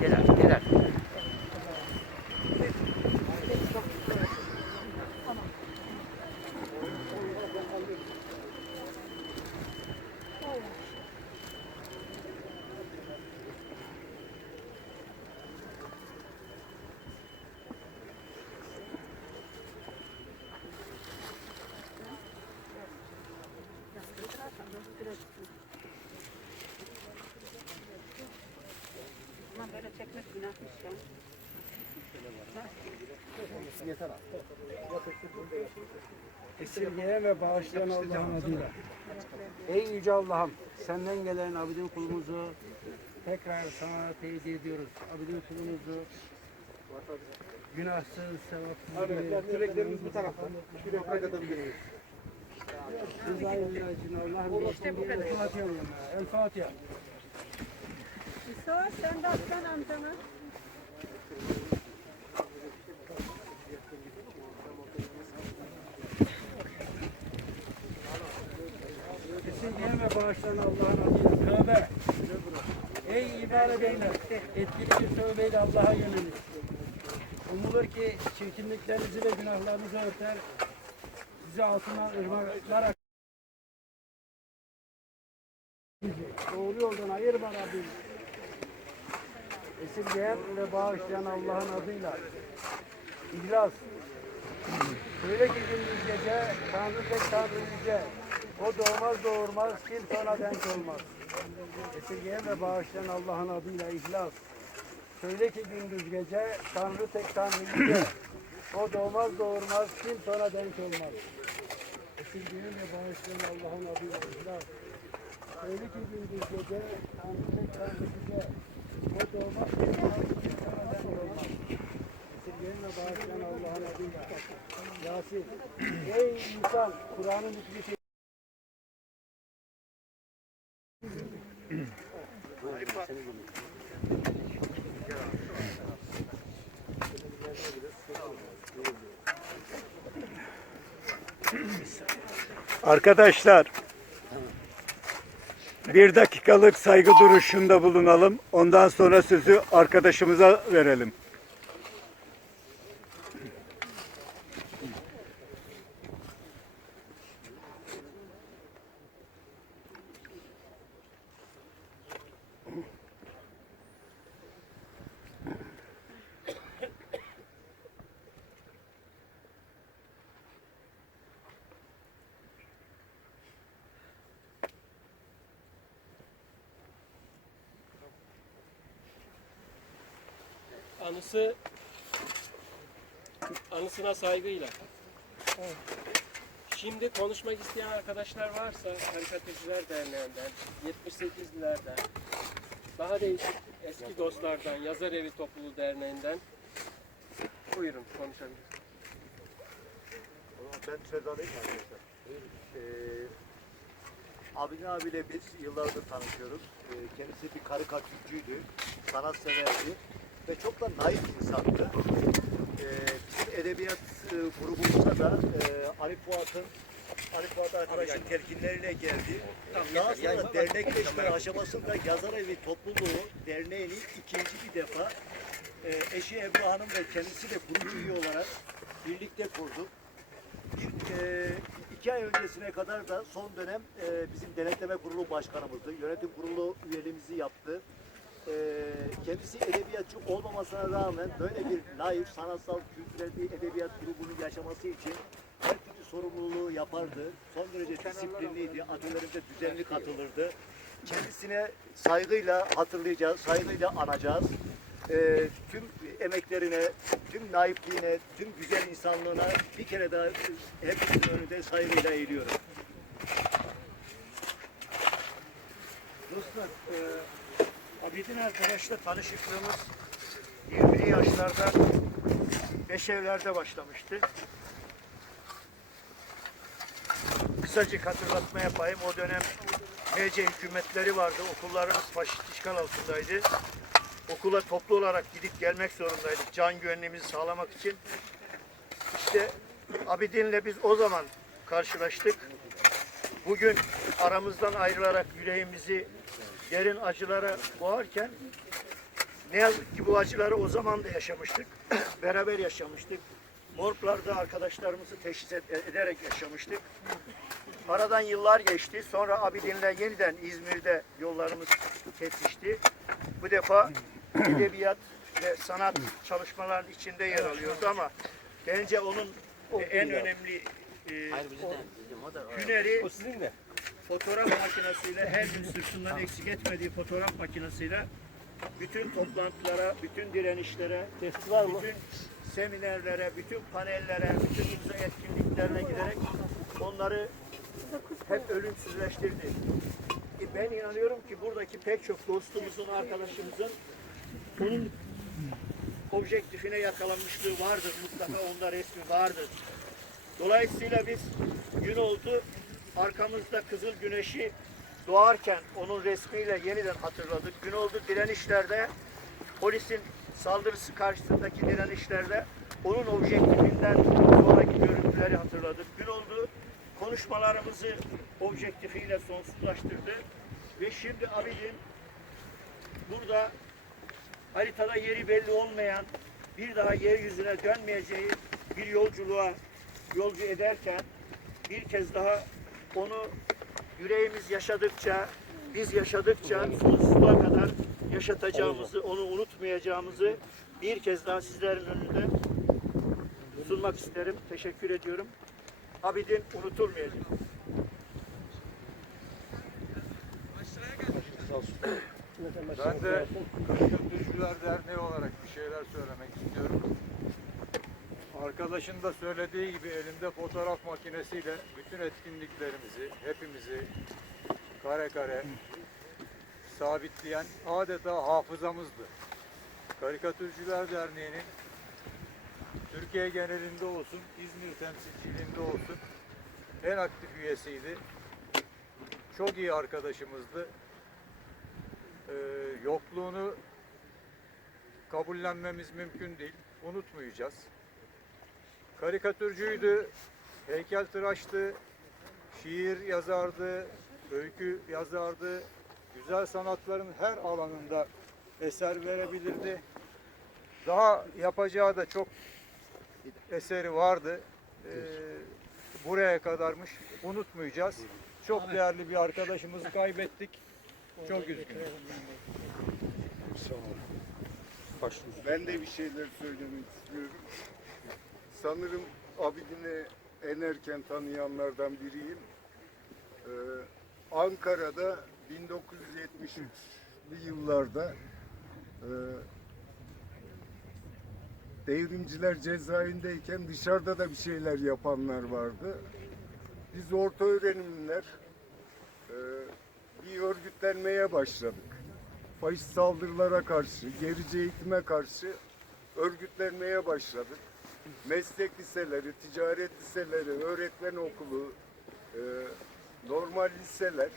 Gel böyle çekmek günahmış ya. Esirgeyen ve bağışlayan Allah'ın adıyla. Ey Yüce Allah'ım, senden gelen abidin kulumuzu tekrar sana teyit ediyoruz. Abidin kulumuzu günahsız, sevapsız, Dileklerimiz bu taraftan. Şuraya bırakabilir miyiz? rızayı için Allah'ın işte bu kadar. Fatiha oğlum ya. El Fatiha. Sen de atsan amcana. Esirgeyen ve bağışlayan Allah'ın adıyla. Tövbe. Ey iman edenler, etkili bir tövbeyle Allah'a yönelin. Umulur ki çirkinliklerinizi ve günahlarınızı örter, sizi altından ırmaklar doğru yoldan ayırma Rabbim. Esirgeyen ve bağışlayan Allah'ın adıyla. İhlas. Söyle ki gündüz gece, Tanrı tek Tanrı yüce. O doğmaz doğurmaz, kim sana denk olmaz. Esirgeyen ve bağışlayan Allah'ın adıyla ihlas. Söyle ki gündüz gece, Tanrı tek Tanrı yüce. O doğmaz doğurmaz, kim sana denk olmaz. Esirgeyen ve bağışlayan Allah'ın adıyla ihlas. Söyle ki gündüz gece, Tanrı tek Tanrı yüce. Arkadaşlar bir dakikalık saygı duruşunda bulunalım. Ondan sonra sözü arkadaşımıza verelim. Anısı anısına saygıyla. Şimdi konuşmak isteyen arkadaşlar varsa Karikatürcüler Derneği'nden, 78'lilerden, daha değişik eski dostlardan, Yazar Evi Topluluğu Derneği'nden buyurun konuşabilirsiniz. Ben söz alayım arkadaşlar? Ee, Abidin abiyle biz yıllardır tanışıyoruz. Ee, kendisi bir karikatürcüydü, sanatseverdi ve çok da naif insandı. Ee, bizim edebiyat e, grubumuza da e, Ali Fuat'ın Ali Fuat arkadaşın telkinleriyle geldi. Daha sonra dernekleşme aşamasında Yazar Evi Topluluğu derneğinin ikinci bir defa e, eşi Ebru Hanım ve kendisi de kurucu üye olarak birlikte kurduk. Bir, e, iki ay öncesine kadar da son dönem e, bizim denetleme kurulu başkanımızdı. Yönetim kurulu üyeliğimizi yaptı. E, kendisi edebiyatçı olmamasına rağmen böyle bir naif, sanatsal, kültürel bir edebiyat grubunu yaşaması için her türlü sorumluluğu yapardı. Son derece disiplinliydi. Atölyelerimize düzenli katılırdı. Kendisine saygıyla hatırlayacağız, saygıyla anacağız. E, tüm emeklerine, tüm naifliğine, tüm güzel insanlığına bir kere daha hepimizin önünde saygıyla eğiliyorum. Dostlar, e, Abidin arkadaşla tanışıklığımız 20'li yaşlarda Beşevler'de başlamıştı. Kısacık hatırlatma yapayım. O dönem MC hükümetleri vardı. Okullarımız faşist işgal altındaydı. Okula toplu olarak gidip gelmek zorundaydık can güvenliğimizi sağlamak için. İşte Abidin'le biz o zaman karşılaştık. Bugün aramızdan ayrılarak yüreğimizi derin acılara boğarken ne yazık ki bu acıları o zaman da yaşamıştık. Beraber yaşamıştık. Morglarda arkadaşlarımızı teşhis ed- ederek yaşamıştık. Aradan yıllar geçti. Sonra Abidin'le yeniden İzmir'de yollarımız kesişti. Bu defa edebiyat ve sanat çalışmalarının içinde yer alıyordu ama bence onun en önemli e, o fotoğraf makinesiyle her gün sırtından eksik etmediği fotoğraf makinesiyle bütün toplantılara, bütün direnişlere, bütün seminerlere, bütün panellere, bütün imza etkinliklerine giderek onları hep ölümsüzleştirdi. E Ben inanıyorum ki buradaki pek çok dostumuzun, arkadaşımızın bunun objektifine yakalanmışlığı vardır. Mutlaka onda resmi vardır. Dolayısıyla biz gün oldu arkamızda kızıl güneşi doğarken onun resmiyle yeniden hatırladık. Gün oldu direnişlerde polisin saldırısı karşısındaki direnişlerde onun objektifinden sonraki görüntüleri hatırladık. Gün oldu konuşmalarımızı objektifiyle sonsuzlaştırdı ve şimdi Abidin burada haritada yeri belli olmayan bir daha yeryüzüne dönmeyeceği bir yolculuğa yolcu ederken bir kez daha onu yüreğimiz yaşadıkça, biz yaşadıkça sonsuzluğa kadar yaşatacağımızı, onu unutmayacağımızı bir kez daha sizlerin önünde sunmak isterim. Teşekkür ediyorum. Abidin unutulmayacak. Ben de Kültürcüler Derneği olarak bir şeyler söylemek istiyorum. Arkadaşın da söylediği gibi elinde fotoğraf makinesiyle bütün etkinliklerimizi, hepimizi kare kare sabitleyen adeta hafızamızdı. Karikatürcüler Derneği'nin Türkiye genelinde olsun, İzmir temsilciliğinde olsun en aktif üyesiydi. Çok iyi arkadaşımızdı e, yokluğunu kabullenmemiz mümkün değil. Unutmayacağız. Karikatürcüydü, heykeltıraştı, şiir yazardı, öykü yazardı. Güzel sanatların her alanında eser verebilirdi. Daha yapacağı da çok eseri vardı. E, buraya kadarmış. Unutmayacağız. Çok değerli bir arkadaşımızı kaybettik. Çok üzgünüm. Ben de bir şeyler söylemek istiyorum. Sanırım Abidin'i en erken tanıyanlardan biriyim. Ee, Ankara'da 1973'lü yıllarda e, devrimciler cezaevindeyken dışarıda da bir şeyler yapanlar vardı. Biz orta öğrenimliler e, bir örgütlenmeye başladık faşist saldırılara karşı, gerici eğitime karşı örgütlenmeye başladık. Meslek liseleri, ticaret liseleri, öğretmen okulu, e, normal liseler.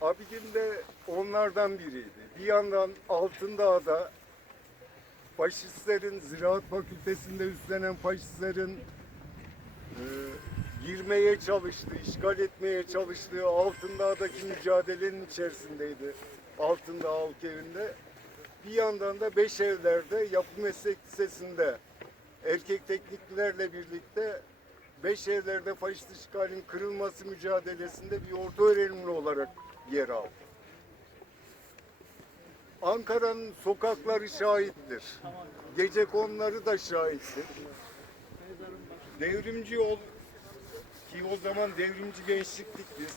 Abidin de onlardan biriydi. Bir yandan Altındağ'da faşistlerin, Ziraat Fakültesinde üstlenen faşistlerin e, girmeye çalıştığı, işgal etmeye çalıştığı Altındağ'daki mücadelenin içerisindeydi. Altındağ Halk Evi'nde. Bir yandan da Beşevler'de Yapı Meslek Lisesi'nde erkek tekniklerle birlikte Beşevler'de faşist işgalin kırılması mücadelesinde bir orta öğrenimli olarak yer aldı. Ankara'nın sokakları şahittir. Gece konuları da şahittir. Devrimci ol ki o zaman devrimci gençliktik biz.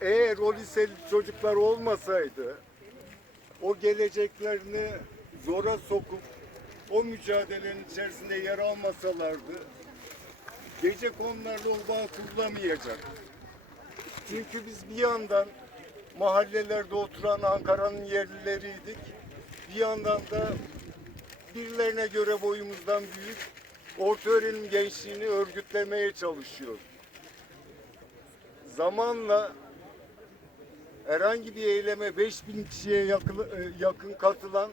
Eğer o liseli çocuklar olmasaydı o geleceklerini zora sokup o mücadelenin içerisinde yer almasalardı gece konularda o bağ kurulamayacak. Çünkü biz bir yandan mahallelerde oturan Ankara'nın yerlileriydik. Bir yandan da birilerine göre boyumuzdan büyük orta öğrenim gençliğini örgütlemeye çalışıyoruz. Zamanla herhangi bir eyleme 5000 kişiye yakın, e, yakın katılan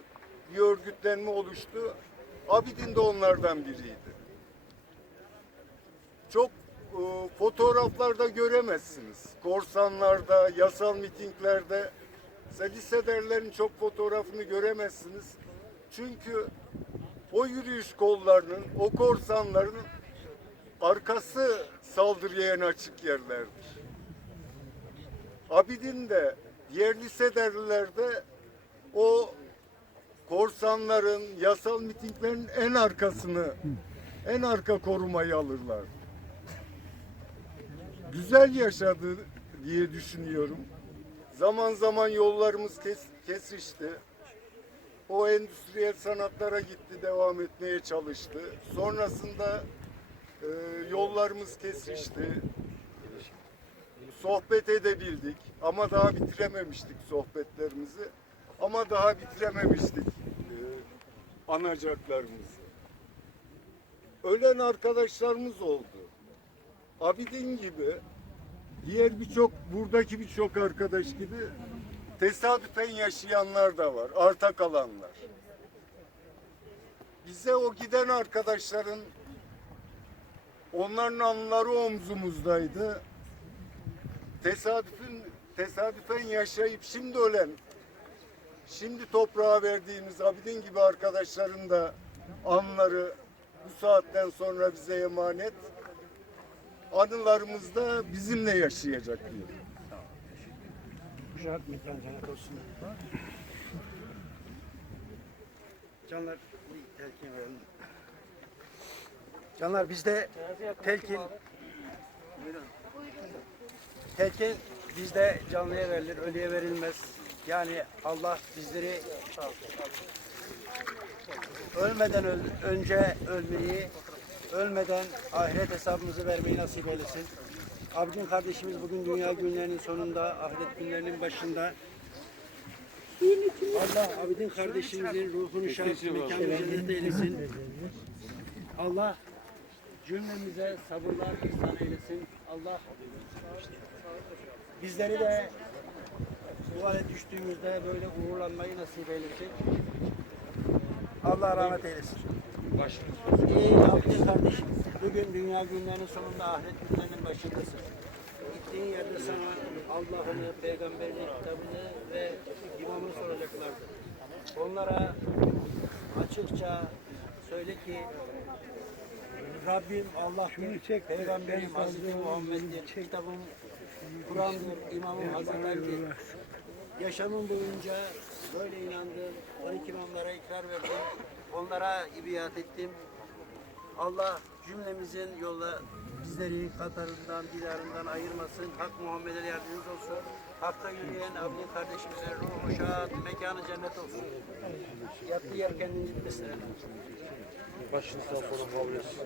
bir örgütlenme oluştu. Abidin de onlardan biriydi. e, fotoğraflarda göremezsiniz. Korsanlarda, yasal mitinglerde lisederlerin çok fotoğrafını göremezsiniz. Çünkü o yürüyüş kollarının, o korsanların arkası saldırıya en açık yerlerdir. Abidin de diğer lisederlilerde o korsanların, yasal mitinglerin en arkasını, en arka korumayı alırlar. Güzel yaşadı diye düşünüyorum. Zaman zaman yollarımız kes- kesişti. O endüstriyel sanatlara gitti, devam etmeye çalıştı. Sonrasında e, yollarımız kesişti. Sohbet edebildik ama daha bitirememiştik sohbetlerimizi. Ama daha bitirememiştik anacaklarımızı. Ölen arkadaşlarımız oldu. Abidin gibi, diğer birçok, buradaki birçok arkadaş gibi tesadüfen yaşayanlar da var, arta kalanlar. Bize o giden arkadaşların onların anıları omzumuzdaydı. Tesadüfün tesadüfen yaşayıp şimdi ölen, şimdi toprağa verdiğimiz Abidin gibi arkadaşların da anıları bu saatten sonra bize emanet. Anılarımızda bizimle yaşayacak diyor. Olsun. Canlar telkin verin. Canlar bizde telkin telkin bizde canlıya verilir, ölüye verilmez. Yani Allah bizleri ölmeden öl- önce ölmeyi, ölmeden ahiret hesabımızı vermeyi nasip eylesin. Abdin kardeşimiz bugün dünya günlerinin sonunda, ahiret günlerinin başında. Allah Abidin kardeşimizin ruhunu şad, mekanı cennet eylesin. Allah cümlemize sabırlar ihsan eylesin. Allah bizleri de bu hale düştüğümüzde böyle uğurlanmayı nasip eylesin. Allah rahmet eylesin. Ey Abdin kardeşim, bugün dünya günlerinin sonunda ahiret günlerinin başındasın. Gittiğin yerde sana Allah'ını, peygamberini, kitabını ve imamını soracaklardır. Onlara açıkça söyle ki Rabbim Allah'tır, Peygamberim Hazreti Muhammed'dir, kitabım Kur'an'dır, imamım Hazreti Ali'dir. Yaşamım boyunca böyle inandım, 12 imamlara ikrar verdim, onlara ibiat ettim. Allah cümlemizin yolla bizleri katarından, dilarından ayırmasın. Hak Muhammed'e yardımcımız olsun. Hakta yürüyen Abdül kardeşimizin ruhu şad, mekanı cennet olsun. Yattığı yer kendini gitmesin. Başını sağ olun, kabul etsin.